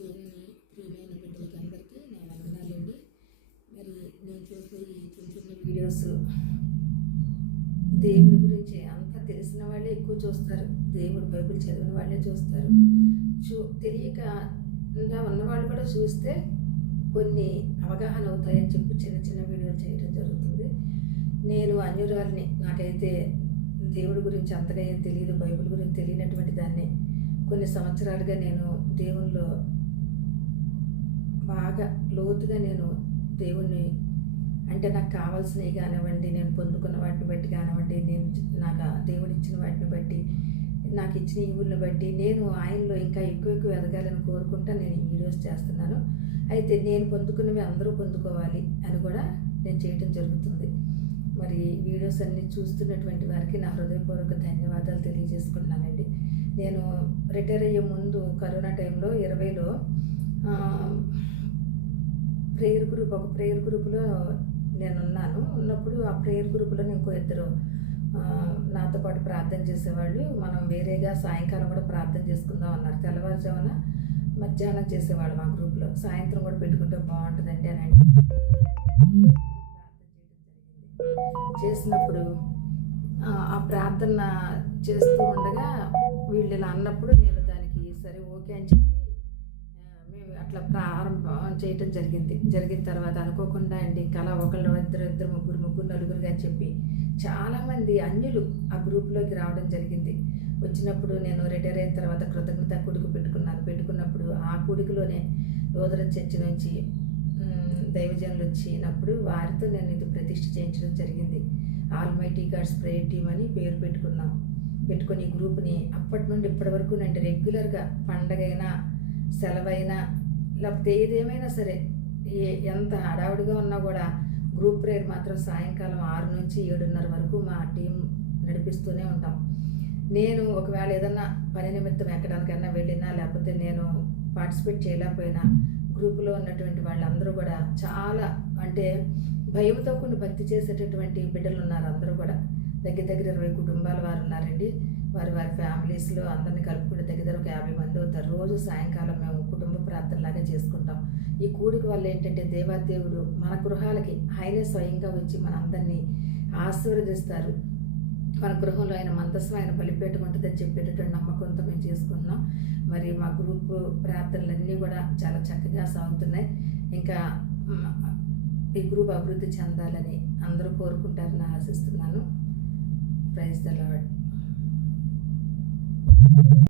దేవుని ప్రియమైన బిడ్డలకి అందరికీ నేను వందనాలండి. మరి నేను చూసే ఈ చిన్న చిన్న వీడియోస్ దేవుని గురించి అంతా తెలిసిన వాళ్ళే ఎక్కువ చూస్తారు. దేవుడు బైబిల్ చదివిన వాళ్ళే చూస్తారు. తెలియక ఉన్నవాళ్ళు కూడా చూస్తే కొన్ని అవగాహన అవుతాయని చెప్పి చిన్న చిన్న వీడియోలు చేయడం జరుగుతుంది. నేను అన్యురాలిని, నాకైతే దేవుడి గురించి అంతగా ఏం తెలియదు, బైబిల్ గురించి తెలియనటువంటి దాన్ని కొన్ని సంవత్సరాలుగా నేను దేవునిలో బాగా లోతుగా నేను దేవుణ్ణి అంటే నాకు కావాల్సినవి కానివ్వండి, నేను పొందుకున్న వాటిని బట్టి కానివ్వండి, నేను నాకు దేవుడు ఇచ్చిన వాటిని బట్టి, నాకు ఇచ్చిన ఈవుల్ని బట్టి నేను ఆయనలో ఇంకా ఎక్కువ ఎదగాలని కోరుకుంటా నేను ఈ వీడియోస్ చేస్తున్నాను. అయితే నేను పొందుకున్నవి అందరూ పొందుకోవాలి అని కూడా నేను చేయటం జరుగుతుంది. మరి వీడియోస్ అన్నీ చూస్తున్నటువంటి వారికి నా హృదయపూర్వక ధన్యవాదాలు తెలియజేసుకుంటున్నానండి. నేను రిటైర్ అయ్యే ముందు కరోనా టైంలో 20లో ఒక ప్రేయర్ గ్రూపులో ఉన్నప్పుడు ఆ ప్రేయర్ గ్రూపులో ఇంకో ఇద్దరు నాతో పాటు ప్రార్థన చేసేవాళ్ళు. మనం వేరేగా సాయంకాలం కూడా ప్రార్థన చేసుకుందాం అన్నారు. తెల్లవారుజామున మధ్యాహ్నం చేసేవాళ్ళు మా గ్రూప్లో, సాయంత్రం కూడా పెట్టుకుంటే బాగుంటుందండి అని అంటే ప్రార్థన చేయడం జరిగింది. చేసినప్పుడు ఆ ప్రార్థన చేస్తూ ఉండగా వీళ్ళు ఇలా అన్నప్పుడు నేను దానికి సరే ఓకే అని చెప్పి మేము అట్లా ప్రారంభం చేయటం జరిగిన తర్వాత అనుకోకుండా అండి అలా ఇద్దరు ముగ్గురు నలుగురుగా అని చెప్పి చాలామంది అన్యులు ఆ గ్రూప్లోకి రావడం జరిగింది. వచ్చినప్పుడు నేను రిటైర్ అయిన తర్వాత కృతజ్ఞత కూడిక పెట్టుకున్నప్పుడు ఆ కూడికలోనే లోదరన్ చర్చి నుంచి దైవజనులు వచ్చినప్పుడు వారితో నేను ఇది ప్రతిష్ఠ చేయించడం జరిగింది. ఆల్మైటీ గాడ్స్ ప్రేయర్ టీమ్ అని పేరు పెట్టుకొని ఈ గ్రూప్ని అప్పటి నుండి ఇప్పటి వరకు నేను రెగ్యులర్గా పండగైనా సెలవైనా లేకపోతే ఏదేమైనా సరే ఎంత హడావుడిగా ఉన్నా కూడా గ్రూప్ ప్రేయర్ మాత్రం సాయంకాలం 6 నుంచి 7:30 వరకు మా టీం నడిపిస్తూనే ఉంటాం. నేను ఒకవేళ ఏదన్నా పని నిమిత్తం ఎక్కడానికైనా వెళ్ళినా లేకపోతే నేను పార్టిసిపేట్ చేయలేకపోయినా గ్రూపులో ఉన్నటువంటి వాళ్ళందరూ కూడా చాలా అంటే భయంతో కొన్ని భక్తి చేసేటటువంటి బిడ్డలు ఉన్నారు. అందరూ కూడా దగ్గర 20 కుటుంబాల వారు ఉన్నారండి. వారి ఫ్యామిలీస్లో అందరినీ కలుపుకుంటే దగ్గర ఒక 50 మంది అవుతారు. రోజు సాయంకాలం మేము కుటుంబ ప్రార్థనలాగా చేసుకుంటాం. ఈ కూడిక వల్ల ఏంటంటే దేవాదేవుడు మన గృహాలకి ఆయనే స్వయంగా వచ్చి మన అందరినీ ఆశీర్వదిస్తారు. మన గృహంలో ఆయన మందస్సు ఆయన బలిపీఠం ఉంటుందని చెప్పేటటువంటి నమ్మకంతో మేము చేసుకుంటున్నాం. మరి మా గ్రూప్ ప్రార్థనలన్నీ కూడా చాలా చక్కగా సాగుతున్నాయి. ఇంకా ఈ గ్రూప్ అభివృద్ధి చెందాలని అందరూ కోరుకుంటారని ఆశిస్తున్నాను. Praise the lord.